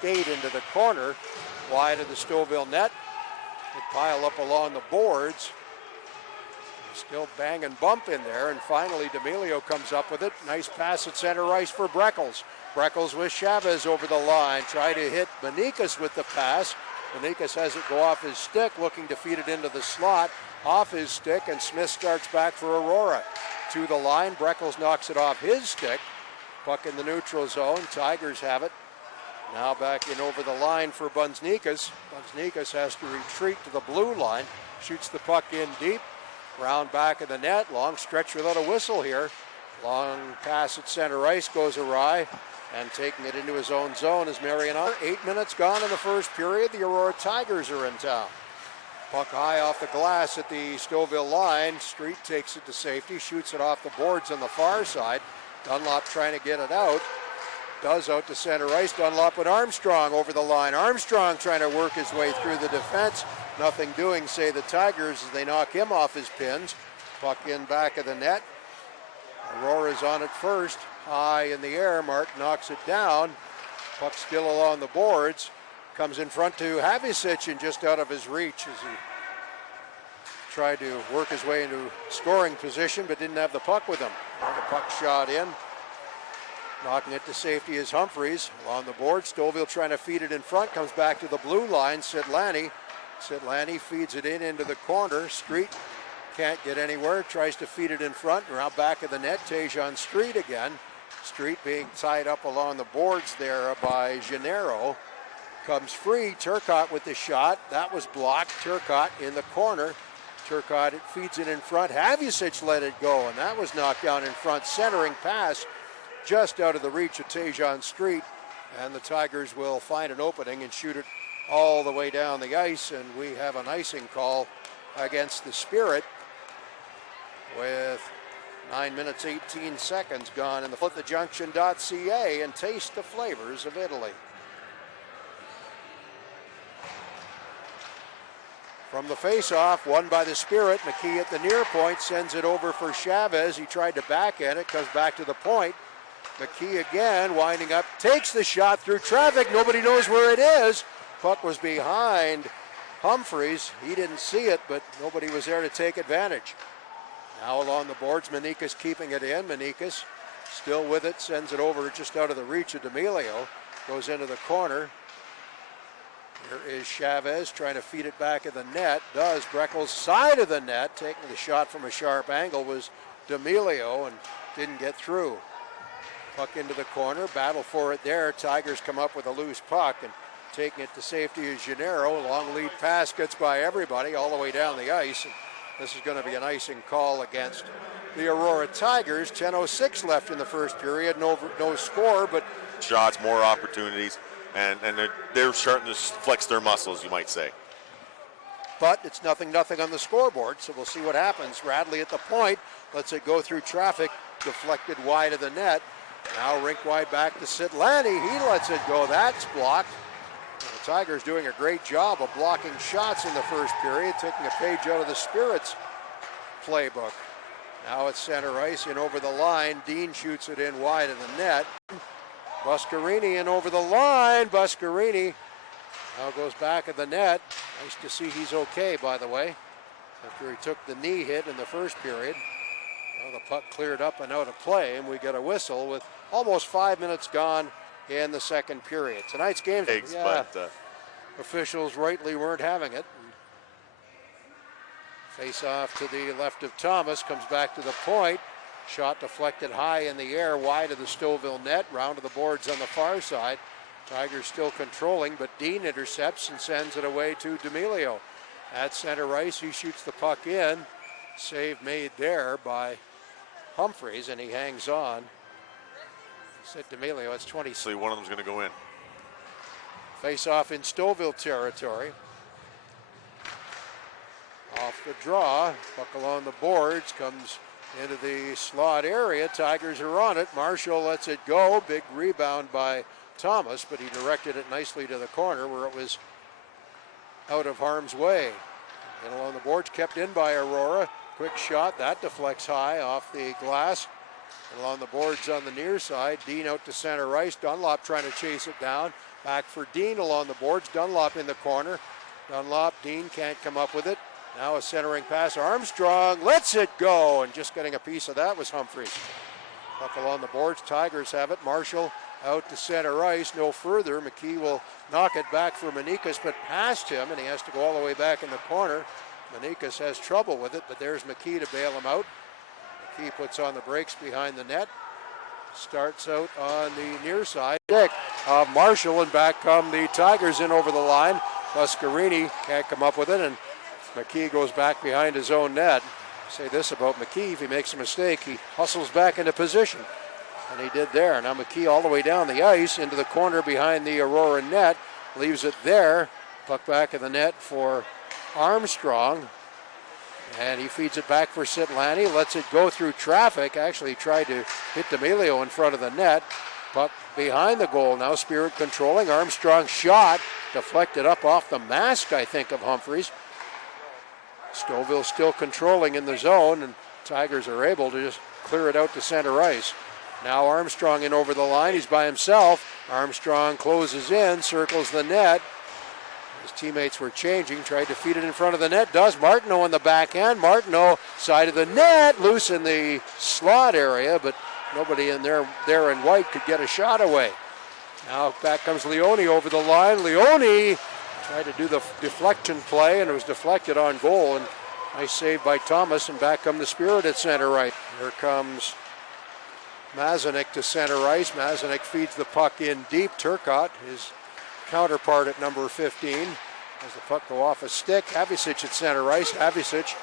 skate into the corner, wide of the Stouffville net. They pile up along the boards. Still bang and bump in there, and finally D'Amelio comes up with it. Nice pass at center ice for Breckles. Breckles with Chavez over the line. Try to hit Manikas with the pass. Manikas has it go off his stick, looking to feed it into the slot. Off his stick, and Smith starts back for Aurora. To the line, Breckles knocks it off his stick. Puck in the neutral zone. Tigers have it. Now back in over the line for Bunsnikas. Bunsnikas has to retreat to the blue line. Shoots the puck in deep. Round back of the net. Long stretch without a whistle here. Long pass at center ice goes awry. And taking it into his own zone is Mariano. 8 minutes gone in the first period. The Aurora Tigers are in town. Puck high off the glass at the Stouffville line. Street takes it to safety. Shoots it off the boards on the far side. Dunlop trying to get it out. Does out to center ice. Dunlop with Armstrong over the line. Armstrong trying to work his way through the defense. Nothing doing, say the Tigers, as they knock him off his pins. Puck in back of the net. Aurora's on it first. High in the air. Mark knocks it down. Puck still along the boards. Comes in front to Havicic and just out of his reach as he tried to work his way into scoring position, but didn't have the puck with him. The puck shot in. Knocking it to safety is Humphreys. Along the board, Stouffville trying to feed it in front. Comes back to the blue line. Sidlani feeds it in into the corner. Street can't get anywhere. Tries to feed it in front. Around back of the net, Tejan Street again. Street being tied up along the boards there by Janeiro. Comes free. Turcotte with the shot. That was blocked. Turcotte in the corner. Turcotte feeds it in front. Havicic let it go, and that was knocked down in front. Centering pass just out of the reach of Tejan Street, and the Tigers will find an opening and shoot it all the way down the ice, and we have an icing call against the Spirit with 9 minutes 18 seconds gone in the flipthejunction.ca and taste the flavors of Italy. From the face-off, won by the Spirit. McKee at the near point sends it over for Chavez. He tried to backhand it, comes back to the point. McKee again, winding up, takes the shot through traffic. Nobody knows where it is. Puck was behind Humphreys. He didn't see it, but nobody was there to take advantage. Now along the boards, Manikas keeping it in. Manikas still with it, sends it over just out of the reach of D'Amelio. Goes into the corner. Here is Chavez trying to feed it back in the net. Does. Breckles' side of the net, taking the shot from a sharp angle, was D'Amelio and didn't get through. Puck into the corner, battle for it there. Tigers come up with a loose puck, and taking it to safety is Janeiro. Long lead pass gets by everybody all the way down the ice. And this is going to be an icing call against the Aurora Tigers. 10:06 left in the first period. No score, but shots, more opportunities. And they're starting to flex their muscles, you might say. But it's 0-0 on the scoreboard, so we'll see what happens. Radley at the point, lets it go through traffic, deflected wide of the net. Now rink wide back to Sidlani. He lets it go. That's blocked. The Tigers doing a great job of blocking shots in the first period, taking a page out of the Spirit's playbook. Now it's center ice in over the line. Dean shoots it in wide of the net. Buscarini in over the line. Buscarini now goes back of the net. Nice to see he's okay, by the way, after he took the knee hit in the first period. Now the puck cleared up and out of play, and we get a whistle with almost 5 minutes gone in the second period. Tonight's game, officials rightly weren't having it. Face off to the left of Thomas, comes back to the point. Shot deflected high in the air, wide of the Stouffville net, round to the boards on the far side. Tigers still controlling, but Dean intercepts and sends it away to D'Amelio. At center ice, he shoots the puck in. Save made there by Humphreys, and he hangs on. Said D'Amelio, it's 20. So one of them's going to go in. Face off in Stouffville territory. Off the draw, puck along the boards, comes into the slot area. Tigers are on it. Marshall lets it go. Big rebound by Thomas, but he directed it nicely to the corner where it was out of harm's way. And along the boards, kept in by Aurora. Quick shot, that deflects high off the glass. And along the boards on the near side, Dean out to center ice. Dunlop trying to chase it down. Back for Dean along the boards. Dunlop in the corner. Dunlop, Dean can't come up with it. Now a centering pass. Armstrong lets it go, and just getting a piece of that was Humphreys. Puck along the boards. Tigers have it. Marshall out to center ice. No further. McKee will knock it back for Manikas, but past him, and he has to go all the way back in the corner. Manikas has trouble with it, but there's McKee to bail him out. McKee puts on the brakes behind the net. Starts out on the near side. Dick of Marshall, and back come the Tigers in over the line. Buscarini can't come up with it, and McKee goes back behind his own net. Say this about McKee, if he makes a mistake, he hustles back into position. And he did there. Now McKee all the way down the ice into the corner behind the Aurora net. Leaves it there. Puck back in the net for Armstrong. And he feeds it back for Sitlani. Lets it go through traffic. Actually tried to hit D'Amelio in front of the net. Puck behind the goal now. Spirit controlling. Armstrong shot. Deflected up off the mask, I think, of Humphreys. Stouffville still controlling in the zone, and Tigers are able to just clear it out to center ice. Now Armstrong in over the line. He's by himself. Armstrong closes in, circles the net. His teammates were changing, tried to feed it in front of the net. Does Martineau on the backhand. Martineau side of the net, loose in the slot area, but nobody in there in white could get a shot away. Now back comes Leone over the line. Leone tried to do the deflection play, and it was deflected on goal, and nice save by Thomas, and back come the Spirit at center ice. Here comes Mazanek to center ice. Mazanek feeds the puck in deep. Turcotte, his counterpart at number 15, as the puck go off a stick. Havicic at center ice. Havicic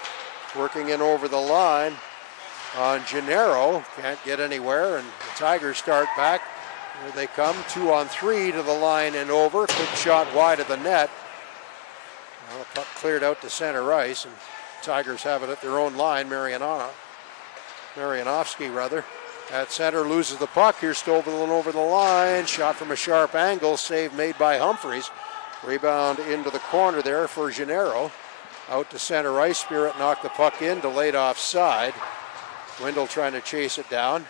working in over the line on Janeiro. Can't get anywhere, and the Tigers start back. Here they come, 2-on-3 to the line and over. Quick shot wide of the net. Now the puck cleared out to center ice, and Tigers have it at their own line. Marianovsky at center, loses the puck. Here's Stouffville over the line. Shot from a sharp angle. Save made by Humphreys. Rebound into the corner there for Janeiro. Out to center ice. Spirit knocked the puck in, delayed offside. Wendell trying to chase it down.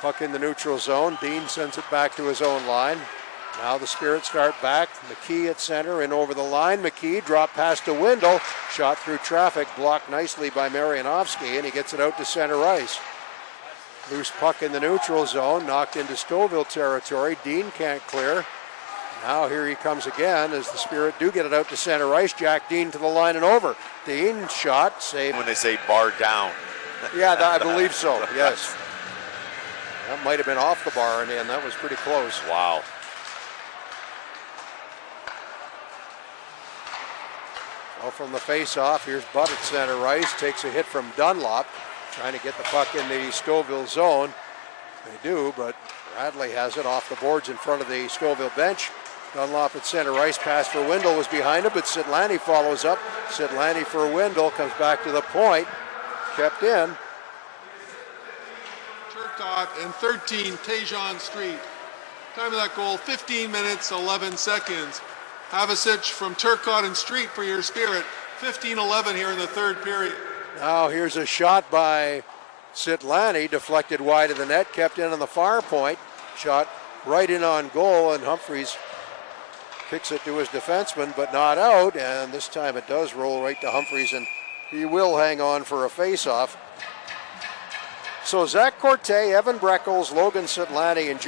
Puck in the neutral zone. Dean sends it back to his own line. Now the Spirit start back. McKee at center, in over the line. McKee drop past to Wendell. Shot through traffic, blocked nicely by Marianovsky, and he gets it out to center ice. Loose puck in the neutral zone, knocked into Stouffville territory. Dean can't clear. Now here he comes again as the Spirit do get it out to center ice. Jack Dean to the line and over. Dean shot, save. When they say bar down. Yeah, I believe so, yes. That might have been off the bar and in. That was pretty close. Wow. Well, from the face-off, here's Butt at center ice. Takes a hit from Dunlop, trying to get the puck in the Stouffville zone. They do, but Radley has it off the boards in front of the Stouffville bench. Dunlop at center ice. Pass for Wendell was behind him, but Sitlani follows up. Sitlani for Wendell, comes back to the point. Kept in. Turcotte and 13, Tejon Street. Time of that goal, 15 minutes, 11 seconds. Havicic from Turcotte and Street for your Spirit. 15-11 here in the third period. Now here's a shot by Sitlani, deflected wide of the net, kept in on the far point. Shot right in on goal, and Humphreys kicks it to his defenseman, but not out. And this time it does roll right to Humphreys, and he will hang on for a face-off. So Zach Corte, Evan Breckles, Logan Sitlani, and